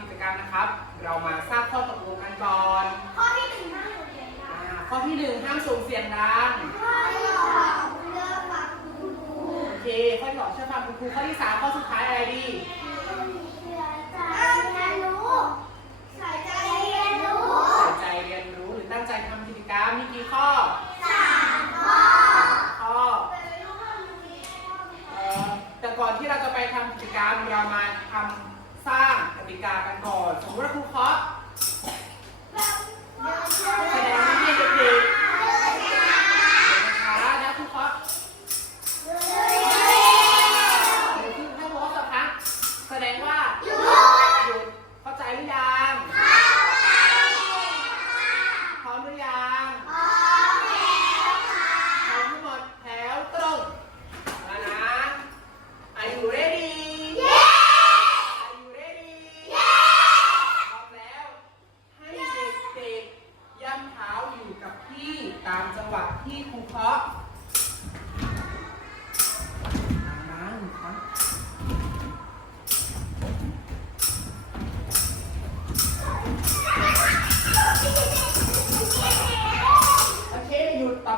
กิจกรรมนะครับ เรามาสร้างข้อตกลงกันก่อนข้อที่หนึ่งห้าหกเจ็ดอ่าข้อที่หนึ่งห้ามส่งเสียงดังข้อที่สองเลือกฟังคุณครูโอเคข้อที่สองเชื่อฟังคุณครูข้อที่สามข้อสุดท้ายอะไรดี เชื่อใจเรียนรู้ใส่ใจเรียนรู้ใส่ใจเรียนรู้หรือตั้งใจทำกิจกรรมมีกี่ข้อสามข้อข้อเอ่อแต่ก่อนที่เราจะไปทำกิจกรรมเรามาทำสร้างก ติกากันก่อน สมมติว่าครูเคาะ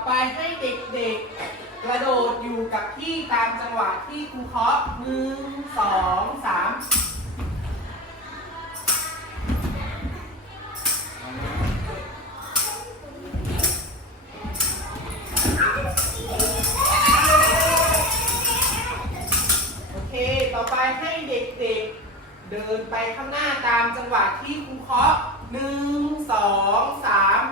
ไปให้เด็กๆ กระโดดอยู่กับที่ตามจังหวะที่ครูเคาะหนึ่งสองสามโอเค ต่อไปให้เด็กๆ เดินไปข้างหน้าตามจังหวะที่ครูเคาะหนึ่งสองสาม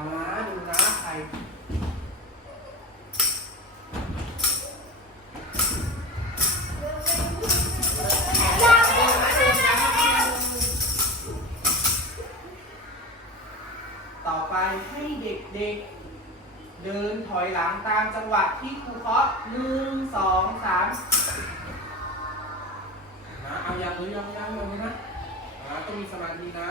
เอามาดูนะใครต่อไปให้เด็กๆ เดินถอยหลังตามจังหวะที่ครูเคาะหนึ่งสองสามนะเอายังหรือยังยังยังเลยนะนะต้องมีสมาธินะ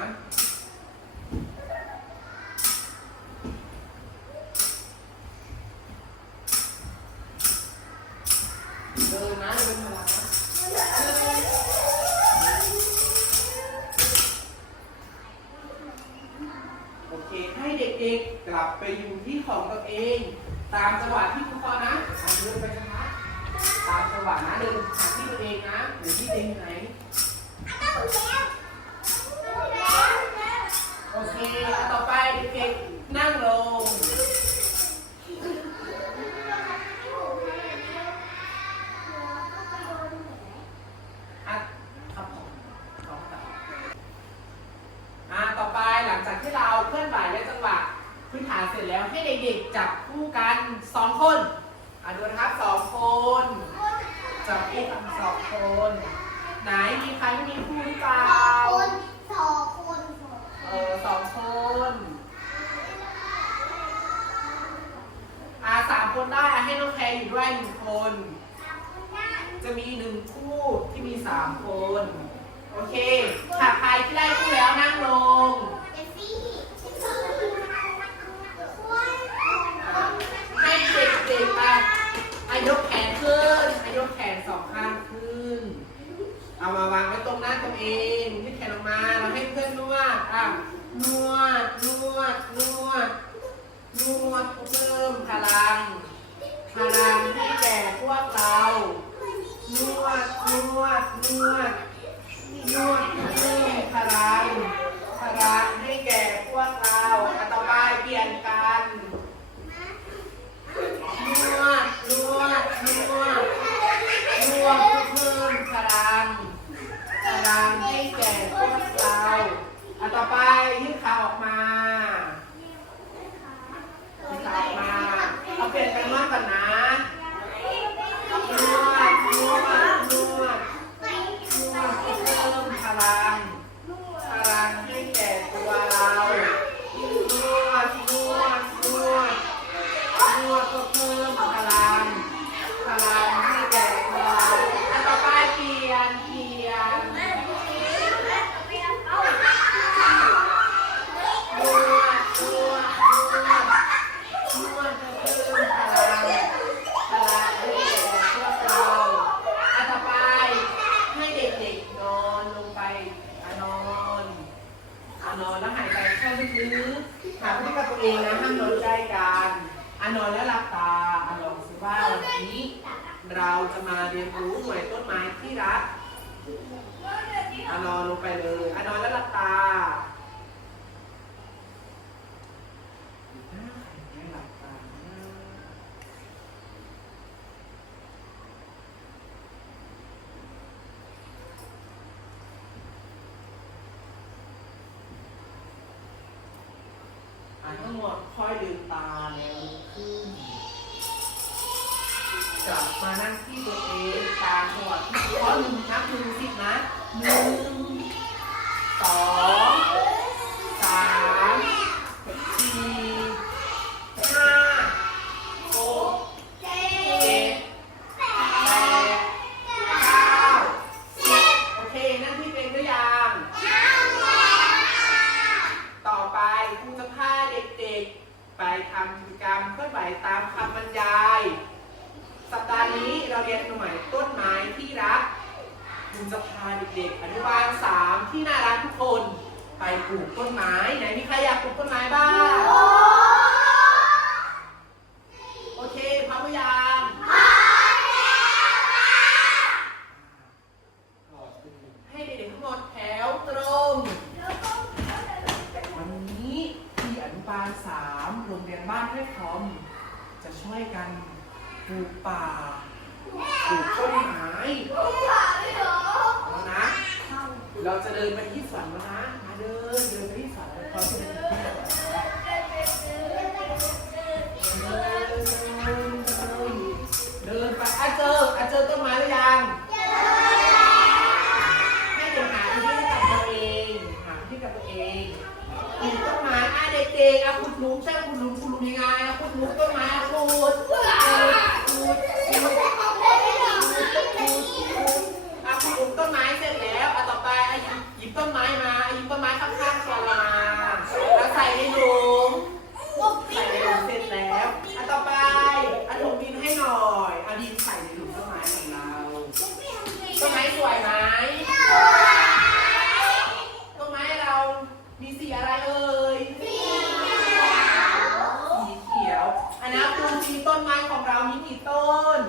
เองกลับไปอยู่ที่ของตัวเอง ตามจังหวะที่คุณพ่อนะนะเอาเดินไปช้าตามจังหวะนะเดินหาที่ตัวเองนะอยู่ที่ตัวเองอยู่ไหน สองคนอะดูนะครับสองคนจับคู่กันสองคน ไหนมีใครไม่มีคู่หรือเปล่าสองคนเออสองคนอ่าสามคนได้อะให้น้องแพรอยู่ด้วยหนึ่งคน จะมีหนึ่งคู่ที่มีสามคน โอเคถ้าใครที่ได้คู่แล้วนั่งลง ให้เด็กๆไปอายกแขนขึ้นอายกแขนสองข้างขึ้น เอามาวางไว้ตรงหน้าตัวเองยืดแขนออกมา เราให้เพื่อนนวดอะนวด นวด นวด นวดเพิ่มพลัง พลังให้แก่พวกเรา นวด นวด นวด นวดเพิ่มพลัง พลังให้แก่พวกเราอะต่อไปเปลี่ยน อนแล้วหายใจเข้าลึกๆหาพฤติกับตัวเองนะห้ามนอนใกล้กันอานอนแล้วหลับตาอานอนสิว่าวันนี้ เราจะมาเรียนรู้หน่วยต้นไม้ที่รักอานอนลงไปเลยอานอนแล้วหลับตา มันก็หมดค่อยลืมตาแล้วลุกขึ้นกลับมานั่งที่ตัวเองตามจังหมดที่เพหนึ่งนับดึงสิบนะหนึ่งสอง ทำกิจกรรมเคลื่อนไหวตามคำบรรยาย สัปดาห์นี้เราเรียนหน่วยต้นไม้ที่รักคุณจะพาเด็กๆอนุบาลสามที่น่ารักทุกคน ไปปลูกต้นไม้ไหนมีใครอยากปลูกต้นไม้ ปลูกป่าปลูกต้นไม้เอนะ เราจะเดินไปที่สวนแล้วนะมาเดินเดินไปที่สวนแล้วเขาจะเดินไปที่สวน เดินไปอะเจออะเจอต้นไม้หรือยัง กี่ต้น